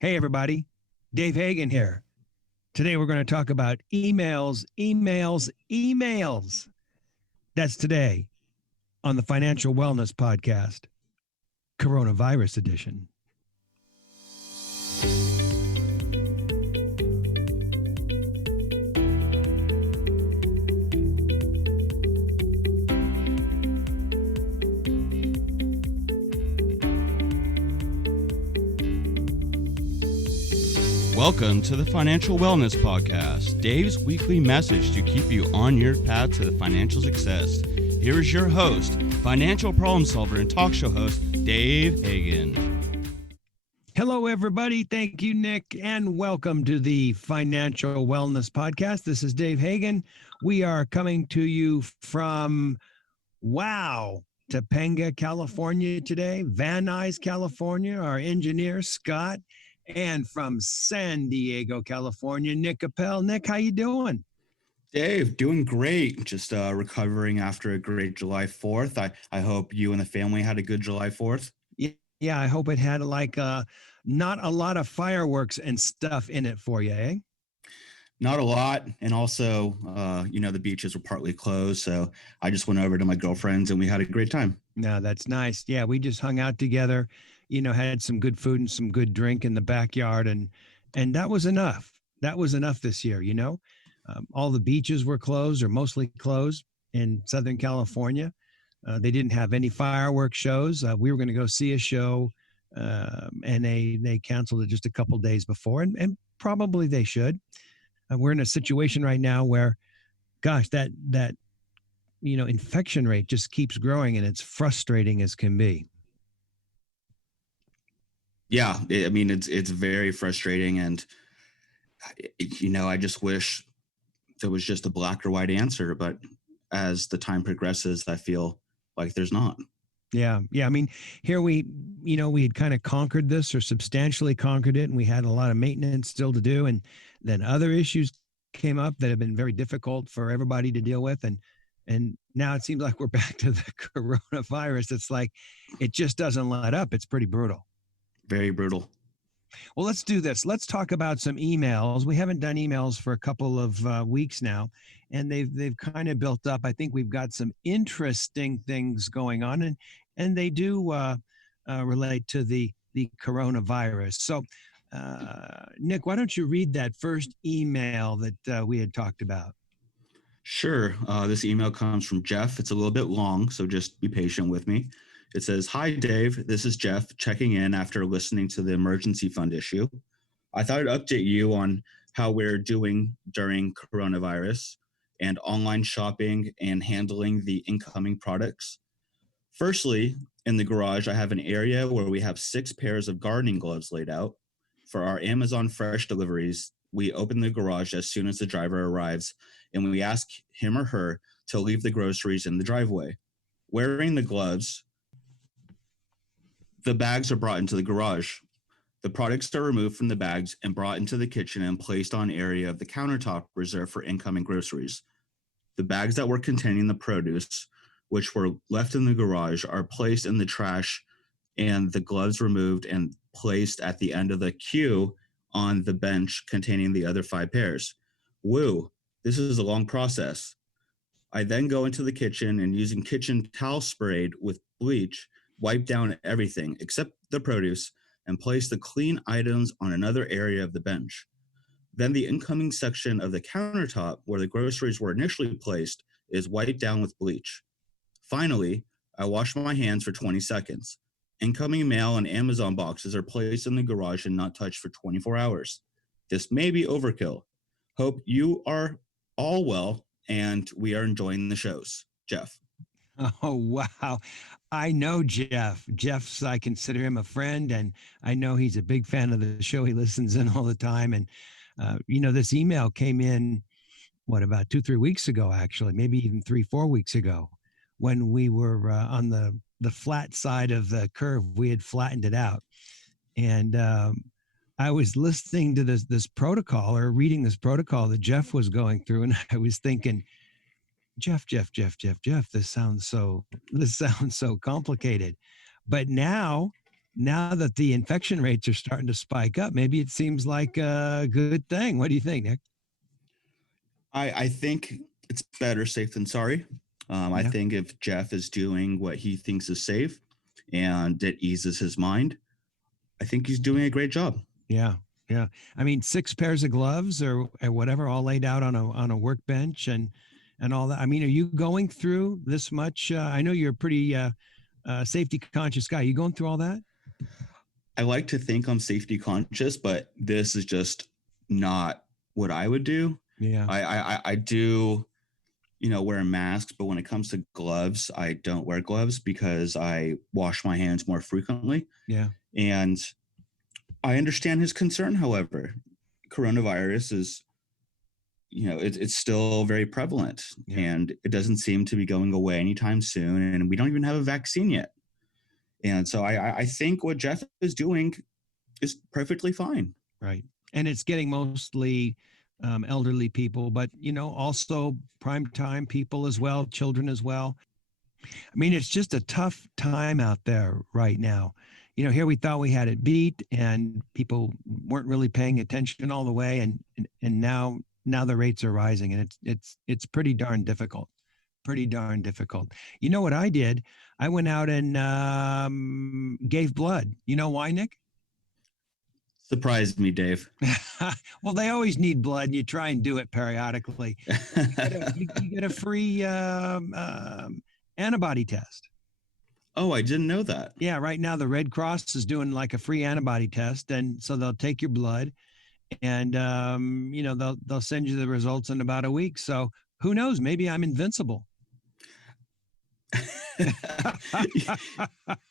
Hey, everybody. Dave Hagan here. Today, we're going to talk about emails. That's today on the Financial Wellness Podcast, Coronavirus Edition. Welcome to the Financial Wellness Podcast, Dave's weekly message to keep you on your path to the financial success. Here is your host, financial problem solver and talk show host, Dave Hagan. Hello, everybody. Thank you, Nick, and welcome to the Financial Wellness Podcast. This is Dave Hagan. We are coming to you from Topanga, California today, Van Nuys, California, our engineer, Scott, and from San Diego, California, Nick Appel. Nick, how you doing? Dave, doing great. Just recovering after a great July 4th. I hope you and the family had a good July 4th. Yeah, I hope it had not a lot of fireworks and stuff in it for you, eh? Not a lot. And also, the beaches were partly closed. So I just went over to my girlfriend's and we had a great time. No, that's nice. Yeah, we just hung out together, had some good food and some good drink in the backyard. And that was enough. That was enough this year, all the beaches were closed or mostly closed in Southern California. They didn't have any fireworks shows. We were going to go see a show, and they canceled it just a couple days before, and probably they should. We're in a situation right now where, gosh, that infection rate just keeps growing, and it's frustrating as can be. Yeah, it's very frustrating, and I just wish there was just a black or white answer, but as the time progresses, I feel like there's not. Yeah. I mean, here we had kind of conquered this or substantially conquered it, and we had a lot of maintenance still to do. And then other issues came up that have been very difficult for everybody to deal with. And now it seems like we're back to the coronavirus. It's like, it just doesn't let up. It's pretty brutal. Very brutal. Well, let's do this. Let's talk about some emails. We haven't done emails for a couple of weeks now, and they've kind of built up. I think we've got some interesting things going on, and they do relate to the coronavirus. So, Nick, why don't you read that first email that we had talked about? Sure. This email comes from Jeff. It's a little bit long, so just be patient with me. It says, "Hi, Dave. This is Jeff checking in after listening to the emergency fund issue. I thought I'd update you on how we're doing during coronavirus and online shopping and handling the incoming products. Firstly, in the garage, I have an area where we have 6 pairs of gardening gloves laid out. For our Amazon Fresh deliveries, we open the garage as soon as the driver arrives, and we ask him or her to leave the groceries in the driveway. Wearing the gloves, the bags are brought into the garage. The products are removed from the bags and brought into the kitchen and placed on area of the countertop reserved for incoming groceries. The bags that were containing the produce, which were left in the garage, are placed in the trash, and the gloves removed and placed at the end of the queue on the bench containing the other 5 pairs. Woo, this is a long process. I then go into the kitchen and, using kitchen towel sprayed with bleach, wipe down everything except the produce and place the clean items on another area of the bench. Then the incoming section of the countertop where the groceries were initially placed is wiped down with bleach. Finally, I wash my hands for 20 seconds. Incoming mail and Amazon boxes are placed in the garage and not touched for 24 hours. This may be overkill. Hope you are all well and we are enjoying the shows. Jeff." Oh, wow. I know Jeff. I consider him a friend, and I know he's a big fan of the show. He listens in all the time. And, this email came in, about 2-3 weeks ago, actually, maybe even 3-4 weeks ago, when we were on the flat side of the curve. We had flattened it out. And I was listening to this protocol, or reading this protocol that Jeff was going through, and I was thinking, Jeff, this sounds so complicated. But now now that the infection rates are starting to spike up, maybe it seems like a good thing. What do you think, Nick? I think it's better safe than sorry. I Yeah. think if Jeff is doing what he thinks is safe and it eases his mind, I think he's doing a great job. Yeah. Yeah. I mean, 6 pairs of gloves or whatever, all laid out on a workbench and all that. I mean, are you going through this much? I know you're a pretty safety conscious guy. You going through all that? I like to think I'm safety conscious, but this is just not what I would do. Yeah. I do, wear masks, but when it comes to gloves, I don't wear gloves because I wash my hands more frequently. Yeah. And I understand his concern. However, coronavirus is, it's still very prevalent, Yeah. and it doesn't seem to be going away anytime soon. And we don't even have a vaccine yet. And so I think what Jeff is doing is perfectly fine. Right. And it's getting mostly elderly people, but also prime time people as well, children as well. I mean, it's just a tough time out there right now. Here we thought we had it beat, and people weren't really paying attention all the way, and now the rates are rising, and it's pretty darn difficult. Pretty darn difficult. You know what I did? I went out and gave blood. You know why, Nick? Surprised me, Dave. Well, they always need blood, and you try and do it periodically. You get a free antibody test. Oh, I didn't know that. Yeah, right now the Red Cross is doing like a free antibody test, and so they'll take your blood, and they'll send you the results in about a week. So who knows? Maybe I'm invincible.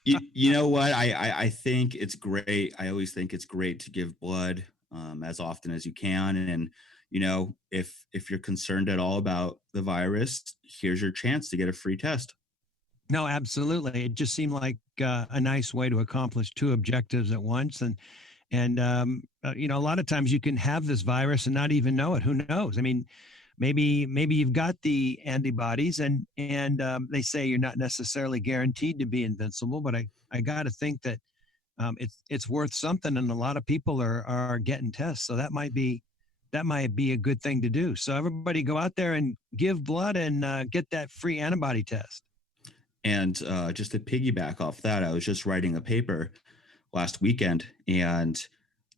You know what? I think it's great. I always think it's great to give blood as often as you can. And, if you're concerned at all about the virus, here's your chance to get a free test. No, absolutely. It just seemed like a nice way to accomplish two objectives at once. And a lot of times you can have this virus and not even know it. Who knows? I mean, maybe you've got the antibodies, and they say you're not necessarily guaranteed to be invincible, but I got to think that it's worth something, and a lot of people are getting tests, so that might be a good thing to do. So everybody go out there and give blood and get that free antibody test. And just to piggyback off that, I was just writing a paper last weekend, and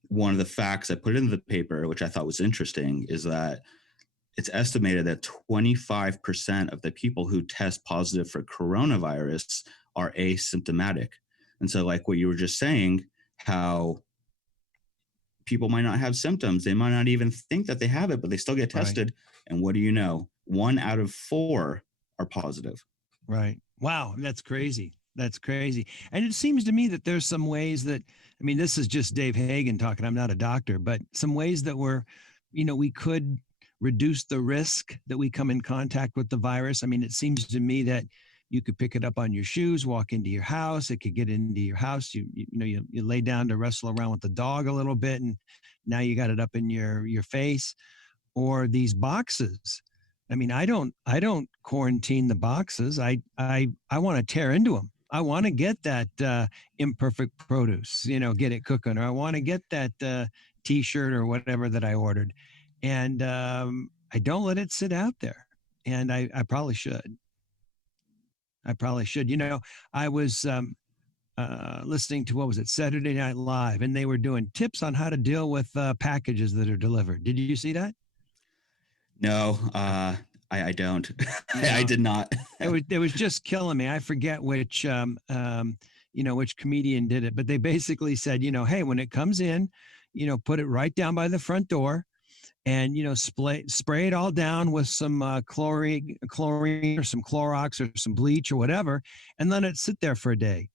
one of the facts I put into the paper, which I thought was interesting, is that it's estimated that 25% of the people who test positive for coronavirus are asymptomatic. And so, like what you were just saying, how people might not have symptoms, they might not even think that they have it, but they still get tested. Right. And what do you know? 1 out of 4 are positive. Right. Wow. That's crazy. That's crazy. And it seems to me that there's some ways that, I mean, this is just Dave Hagen talking. I'm not a doctor, but some ways that we could reduce the risk that we come in contact with the virus. I mean, it seems to me that you could pick it up on your shoes, walk into your house. It could get into your house. You lay down to wrestle around with the dog a little bit, and now you got it up in your face. Or these boxes. I mean, I don't quarantine the boxes. I want to tear into them. I want to get that imperfect produce, get it cooking, or I want to get that T-shirt or whatever that I ordered. And I don't let it sit out there. And I probably should. I was listening to, what was it, Saturday Night Live, and they were doing tips on how to deal with packages that are delivered. Did you see that? No, I don't. I did not. It was just killing me. I forget which which comedian did it, but they basically said, hey, when it comes in, put it right down by the front door, and spray it all down with some chlorine or some Clorox or some bleach or whatever, and let it sit there for a day,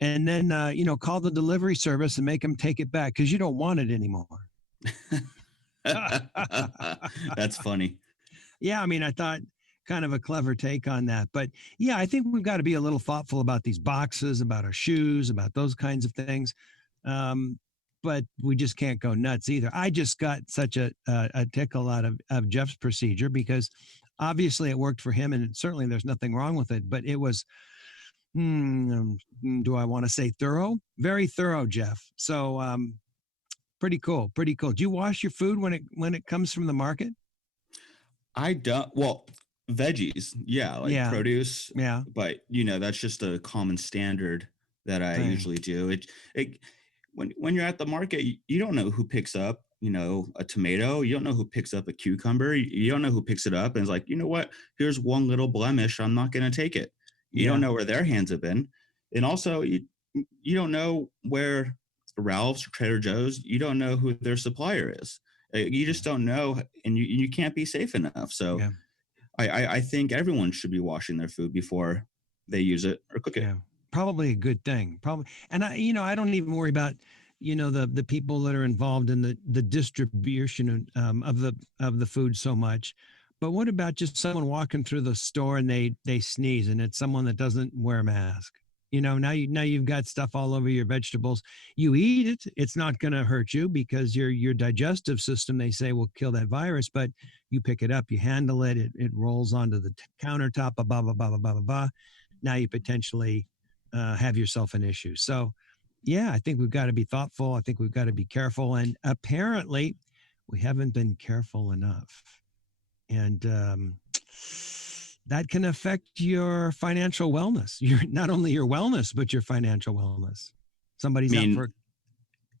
and then call the delivery service and make them take it back because you don't want it anymore. That's funny. Yeah, I mean, I thought kind of a clever take on that. But yeah, I think we've got to be a little thoughtful about these boxes, about our shoes, about those kinds of things. But we just can't go nuts either. I just got such a tickle out of Jeff's procedure because obviously it worked for him, and certainly there's nothing wrong with it. But it was Do I want to say thorough? Very thorough, Jeff. So pretty cool. Pretty cool. Do you wash your food when it comes from the market? I don't. Well, veggies, yeah, like Yeah. produce, Yeah. but that's just a common standard that I Thing. usually do. It when you're at the market, you don't know who picks up, a tomato. You don't know who picks up a cucumber. You don't know who picks it up and is like, you know what? Here's one little blemish. I'm not going to take it. You don't Yeah. know where their hands have been, and also you don't know where Ralph's or Trader Joe's. You don't know who their supplier is. You Yeah. just don't know, and you can't be safe enough. So Yeah. I think everyone should be washing their food before they use it or cook it. Yeah, probably a good thing. Probably, and I don't even worry about, the people that are involved in the distribution of the food so much. But what about just someone walking through the store and they sneeze and it's someone that doesn't wear a mask? Now you've got stuff all over your vegetables. You eat it, it's not going to hurt you because your digestive system, they say, will kill that virus. But you pick it up, you handle it, it rolls onto the countertop, blah blah blah blah blah blah blah. Now you potentially have yourself an issue. So, yeah, I think we've got to be thoughtful. I think we've got to be careful. And apparently, we haven't been careful enough. And that can affect your financial wellness. Your not only your wellness, but your financial wellness. I Somebody's out mean, for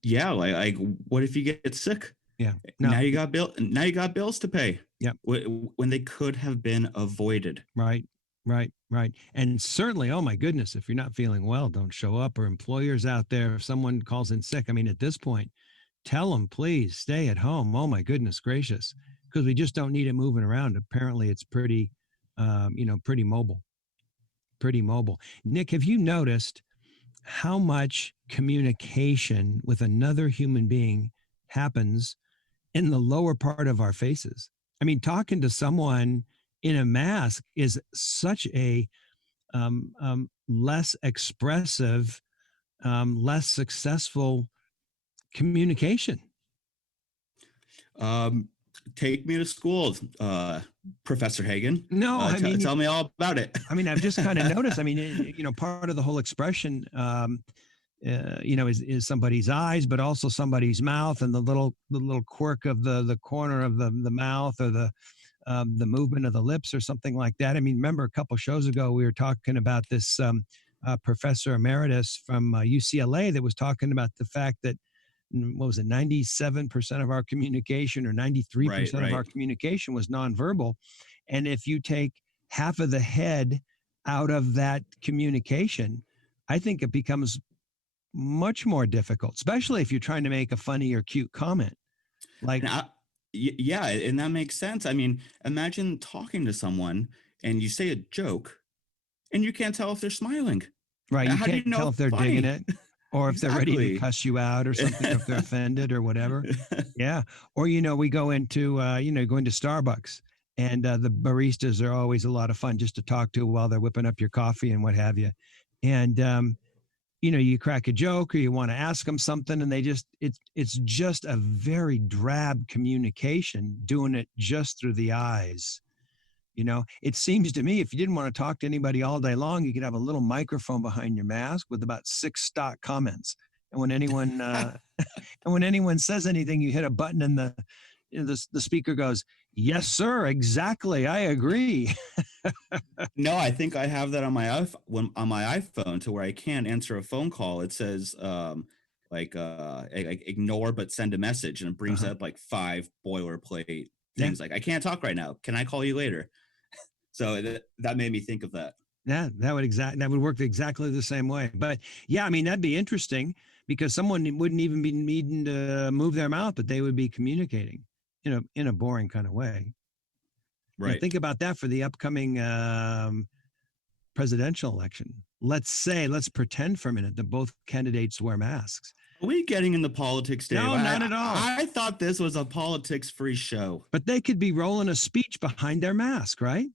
yeah, like what if you get sick? yeah. Now No. you got now you got bills to pay. Yep. When they could have been avoided. Right. Right. Right. And certainly, oh my goodness, if you're not feeling well, don't show up. Or employers out there, if someone calls in sick, I mean, at this point, tell them, please stay at home. Oh my goodness gracious, because we just don't need it moving around. Apparently, it's pretty mobile. Pretty mobile. Nick, have you noticed how much communication with another human being happens in the lower part of our faces? I mean, talking to someone in a mask is such a less expressive, less successful communication. Take me to school, Professor Hagen. No, I mean, tell me all about it. I mean, I've just kind of noticed. I mean, part of the whole expression, is somebody's eyes, but also somebody's mouth, and the little quirk of the corner of the mouth, or the movement of the lips, or something like that. I mean, remember a couple shows ago we were talking about this professor emeritus from UCLA that was talking about the fact that what was it, 97% of our communication, or 93% of our communication was nonverbal. And if you take half of the head out of that communication, I think it becomes much more difficult, especially if you're trying to make a funny or cute comment. Like, yeah, and that makes sense. I mean, imagine talking to someone and you say a joke and you can't tell if they're smiling. Right. You can't tell if they're digging it, or if they're ready to cuss you out or something, if they're offended or whatever. Yeah. Or, we go into, go into Starbucks, and the baristas are always a lot of fun just to talk to while they're whipping up your coffee and what have you. And, you crack a joke or you want to ask them something, and it's just a very drab communication, doing it just through the eyes. It seems to me if you didn't want to talk to anybody all day long, you could have a little microphone behind your mask with about 6 stock comments. And when anyone says anything, you hit a button and the speaker goes, "Yes, sir, exactly. I agree." No, I think I have that on my iPhone to where I can't answer a phone call. It says like ignore but send a message, and it brings up like 5 boilerplate things like, I can't talk right now. Can I call you later? So that made me think of that. Yeah, that would work exactly the same way. But yeah, I mean, that'd be interesting because someone wouldn't even be needing to move their mouth, but they would be communicating in a boring kind of way. Right. Think about that for the upcoming presidential election. Let's pretend for a minute that both candidates wear masks. Are we getting into politics, Dave? No, not at all. I thought this was a politics-free show. But they could be rolling a speech behind their mask, right?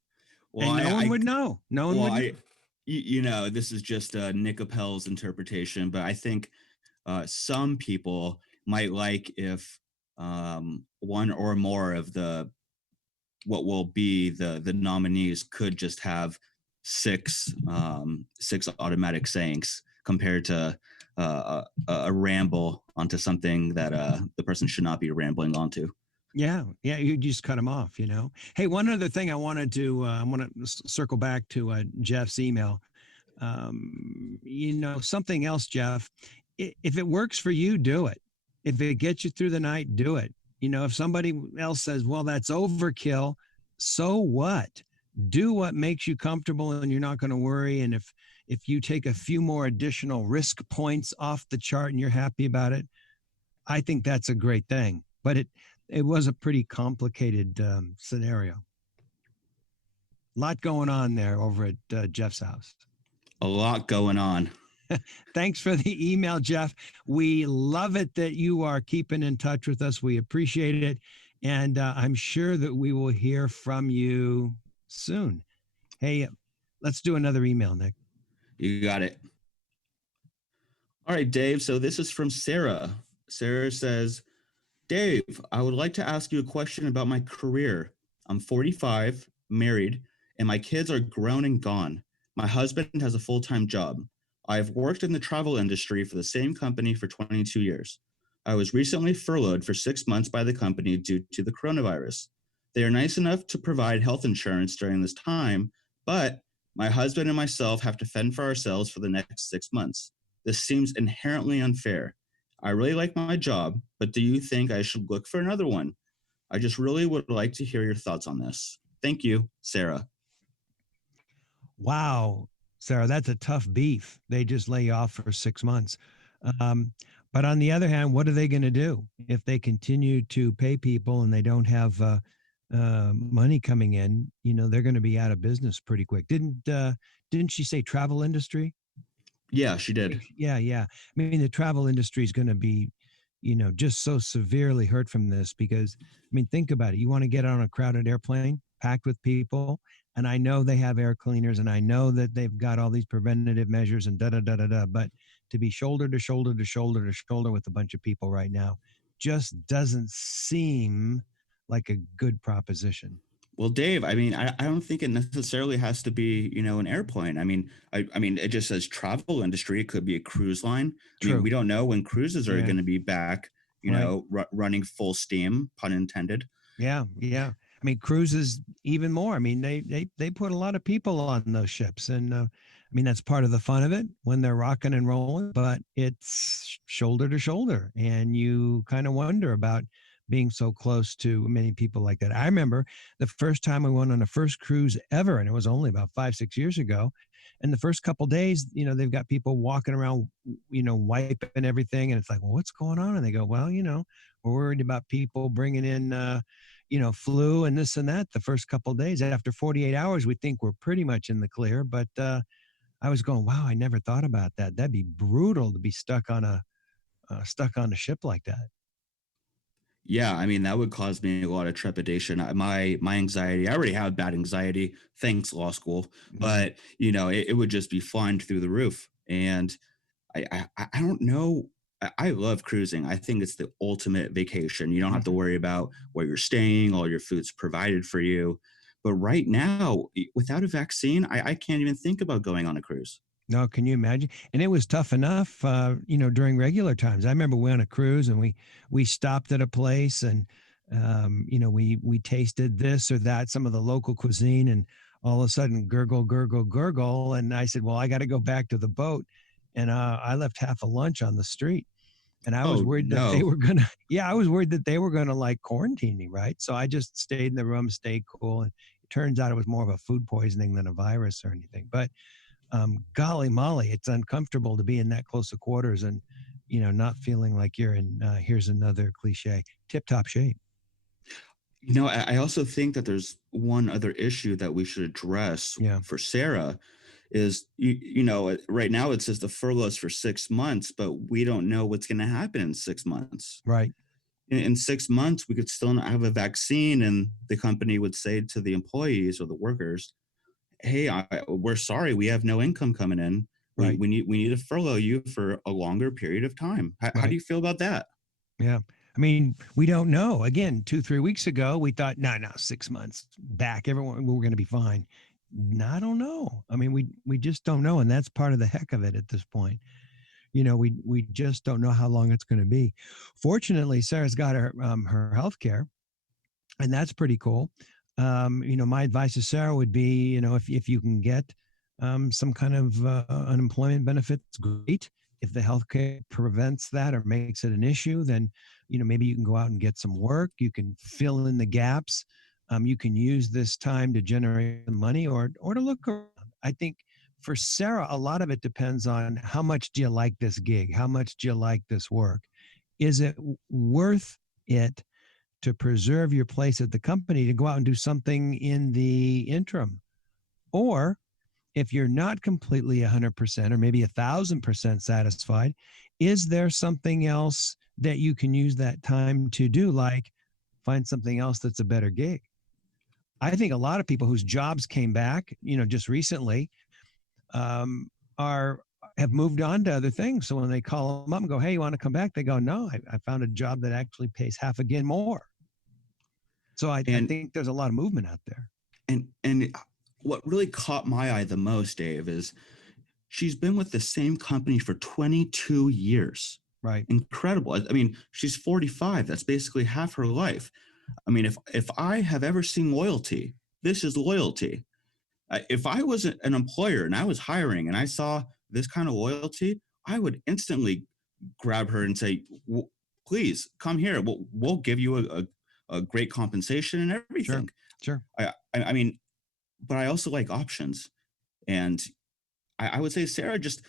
Well, and no one would know. No one would. This is just Nick Appel's interpretation, but I think some people might like if one or more of what will be the nominees could just have six automatic sayings compared to a ramble onto something that the person should not be rambling onto. Yeah, yeah, you just cut them off, you know. Hey, one other thing I want to circle back to Jeff's email. You know, something else, Jeff. If it works for you, do it. If it gets you through the night, do it. You know, if somebody else says, "Well, that's overkill," so what? Do what makes you comfortable, and you're not going to worry. And if you take a few more additional risk points off the chart and you're happy about it, I think that's a great thing. But it was a pretty complicated scenario. A lot going on there over at Jeff's house. A lot going on. Thanks for the email, Jeff. We love it that you are keeping in touch with us. We appreciate it. And I'm sure that we will hear from you soon. Hey, let's do another email, Nick. You got it. All right, Dave. So this is from Sarah. Sarah says, Dave, I would like to ask you a question about my career. I'm 45, married, and my kids are grown and gone. My husband has a full-time job. I've worked in the travel industry for the same company for 22 years. I was recently furloughed for 6 months by the company due to the coronavirus. They are nice enough to provide health insurance during this time, but my husband and myself have to fend for ourselves for the next 6 months. This seems inherently unfair. I really like my job, but do you think I should look for another one? I just really would like to hear your thoughts on this. Thank you, Sarah. Wow, Sarah, that's a tough beef. They just lay you off for 6 months. But on the other hand, what are they going to do if they continue to pay people and they don't have money coming in? You know, they're going to be out of business pretty quick. Didn't she say travel industry? Yeah, she did. Yeah, yeah. I mean, the travel industry is going to be, you know, just so severely hurt from this because, I mean, think about it. You want to get on a crowded airplane packed with people, and I know they have air cleaners, and I know that they've got all these preventative measures and da da da da da. But to be shoulder to shoulder to shoulder to shoulder with a bunch of people right now just doesn't seem like a good proposition. Well, Dave, I mean, I don't think it necessarily has to be, you know, an airplane. I mean, it just says travel industry. It could be a cruise line. I True. mean, we don't know when cruises are going to be back, you Right. know, running full steam, pun intended. Yeah, yeah. I mean, cruises even more. I mean, they put a lot of people on those ships, and I mean that's part of the fun of it when they're rocking and rolling. But it's shoulder to shoulder, and you kind of wonder about being so close to many people like that. I remember the first time I went on the first cruise ever, and it was only about 5-6 years ago. And the first couple of days, you know, they've got people walking around, you know, wiping everything, and it's like, well, what's going on? And they go, well, you know, we're worried about people bringing in, you know, flu and this and that the first couple of days. After 48 hours, we think we're pretty much in the clear. But I was going, wow, I never thought about that. That'd be brutal to be stuck on a ship like that. Yeah, I mean, that would cause me a lot of trepidation. My anxiety, I already have bad anxiety, thanks law school, but you know, it would just be flying through the roof. And I don't know. I love cruising. I think it's the ultimate vacation. You don't have to worry about where you're staying, all your food's provided for you. But right now, without a vaccine, I can't even think about going on a cruise. No, can you imagine? And it was tough enough, you know, during regular times. I remember we went on a cruise and we stopped at a place and, you know, we tasted this or that, some of the local cuisine, and all of a sudden gurgle, gurgle, gurgle. And I said, well, I got to go back to the boat. And I left half a lunch on the street. And I was worried that they were going to, I was worried that they were going to like quarantine me. Right. So I just stayed in the room, stayed cool. And it turns out it was more of a food poisoning than a virus or anything. But golly molly, it's uncomfortable to be in that close of quarters and, you know, not feeling like you're in, here's another cliche, tip-top shape. You know, I also think that there's one other issue that we should address for Sarah is, you know, right now it says the furlough is for 6 months, but we don't know what's going to happen in 6 months. Right. In 6 months, we could still not have a vaccine, and the company would say to the employees or the workers, hey, we're sorry, we have no income coming in. Right. We need to furlough you for a longer period of time. How do you feel about that? Yeah. I mean, we don't know. Again, 2-3 weeks ago, we thought, no, 6 months back, everyone, we're going to be fine. I don't know. I mean, we just don't know, and that's part of the heck of it at this point. We just don't know how long it's going to be. Fortunately, Sarah's got her health care, and that's pretty cool. My advice to Sarah would be, if you can get some kind of unemployment benefits, great. If the healthcare prevents that or makes it an issue, then maybe you can go out and get some work. You can fill in the gaps. You can use this time to generate some money or to look around. I think for Sarah, a lot of it depends on how much do you like this gig? How much do you like this work? Is it worth it to preserve your place at the company to go out and do something in the interim? Or if you're not completely 100% or maybe 1,000% satisfied, is there something else that you can use that time to do, like find something else that's a better gig? I think a lot of people whose jobs came back, just recently, have moved on to other things. So when they call them up and go, "Hey, you want to come back?" They go, "No, I found a job that actually pays half again more." So I think there's a lot of movement out there. And what really caught my eye the most, Dave, is she's been with the same company for 22 years. Right. Incredible. I mean, she's 45. That's basically half her life. I mean, if I have ever seen loyalty, this is loyalty. If I was an employer and I was hiring and I saw this kind of loyalty, I would instantly grab her and say, "Please come here. We'll give you a great compensation and everything." Sure. I mean, but I also like options, and I would say, Sarah, just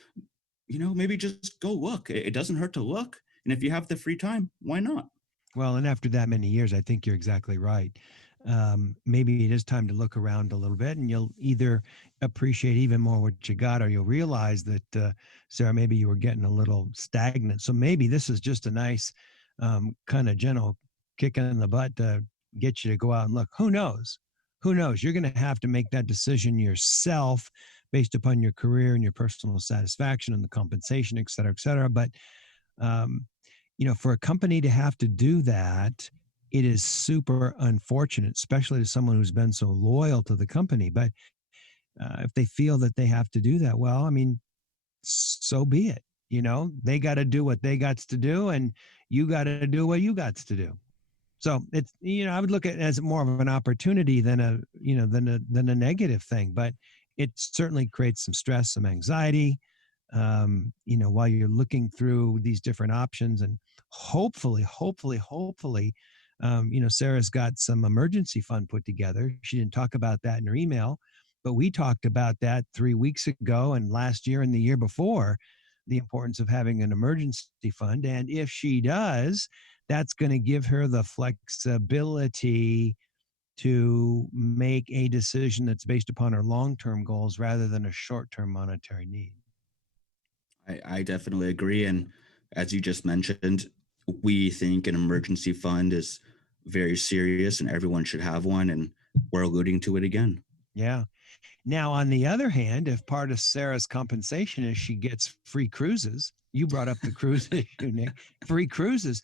maybe just go look. It doesn't hurt to look, and if you have the free time, why not? Well, and after that many years, I think you're exactly right. Maybe it is time to look around a little bit, and you'll either appreciate even more what you got, or you'll realize that, Sarah, maybe you were getting a little stagnant. So maybe this is just a nice kind of gentle kick in the butt to get you to go out and look. Who knows? Who knows? You're going to have to make that decision yourself based upon your career and your personal satisfaction and the compensation, et cetera, et cetera. But, for a company to have to do that, it is super unfortunate, especially to someone who's been so loyal to the company. But if they feel that they have to do that, well, I mean, so be it. They got to do what they got to do, and you got to do what you got to do. So it's, I would look at it as more of an opportunity than a negative thing, but it certainly creates some stress, some anxiety, while you're looking through these different options. And hopefully, Sarah's got some emergency fund put together. She didn't talk about that in her email, but we talked about that 3 weeks ago and last year and the year before, the importance of having an emergency fund. And if she does, that's going to give her the flexibility to make a decision that's based upon her long-term goals rather than a short-term monetary need. I definitely agree. And as you just mentioned, we think an emergency fund is very serious and everyone should have one. And we're alluding to it again. Yeah. Now, on the other hand, if part of Sarah's compensation is she gets free cruises, you brought up the cruise issue, Nick, free cruises.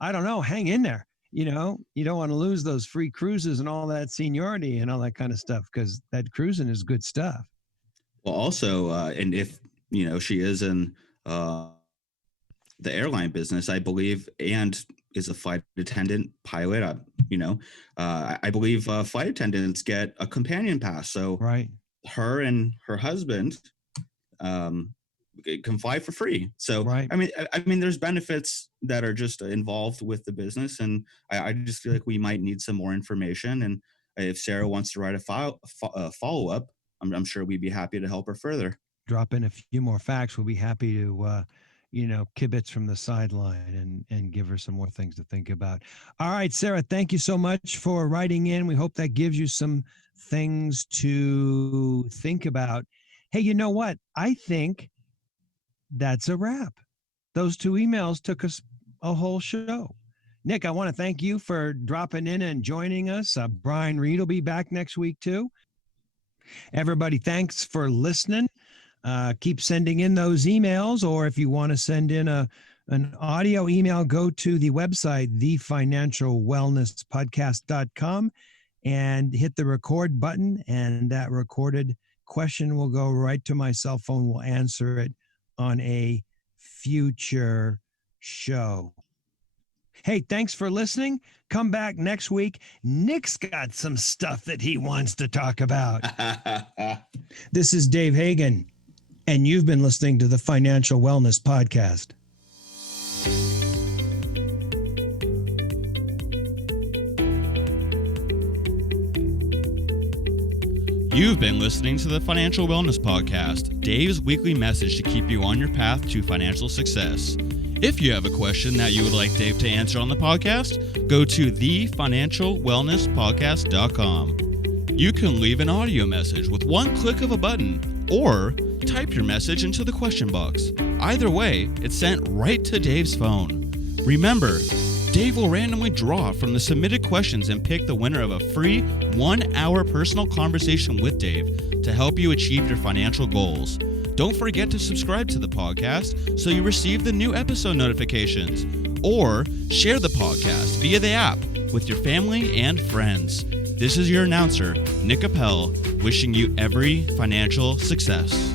I don't know, hang in there. You don't want to lose those free cruises and all that seniority and all that kind of stuff, because that cruising is good stuff. Well, also, and if, she is in the airline business, I believe, and is a flight attendant pilot, I believe flight attendants get a companion pass. So right. Her and her husband can fly for free. So, right. I mean, there's benefits that are just involved with the business. And I just feel like we might need some more information. And if Sarah wants to write a follow-up, I'm sure we'd be happy to help her further. Drop in a few more facts. We'll be happy to, kibitz from the sideline and give her some more things to think about. All right, Sarah, thank you so much for writing in. We hope that gives you some things to think about. Hey, you know what? I think that's a wrap. Those 2 emails took us a whole show. Nick, I want to thank you for dropping in and joining us. Brian Reed will be back next week too. Everybody, thanks for listening. Keep sending in those emails, or if you want to send in an audio email, go to the website, thefinancialwellnesspodcast.com, and hit the record button, and that recorded question will go right to my cell phone. We'll answer it on a future show. Hey, thanks for listening. Come back next week. Nick's got some stuff that he wants to talk about. This is Dave Hagan, and you've been listening to the Financial Wellness Podcast. You've been listening to the Financial Wellness Podcast, Dave's weekly message to keep you on your path to financial success. If you have a question that you would like Dave to answer on the podcast, go to thefinancialwellnesspodcast.com. You can leave an audio message with one click of a button, or type your message into the question box. Either way, it's sent right to Dave's phone. Remember, Dave will randomly draw from the submitted questions and pick the winner of a free 1-hour personal conversation with Dave to help you achieve your financial goals. Don't forget to subscribe to the podcast so you receive the new episode notifications, or share the podcast via the app with your family and friends. This is your announcer, Nick Appel, wishing you every financial success.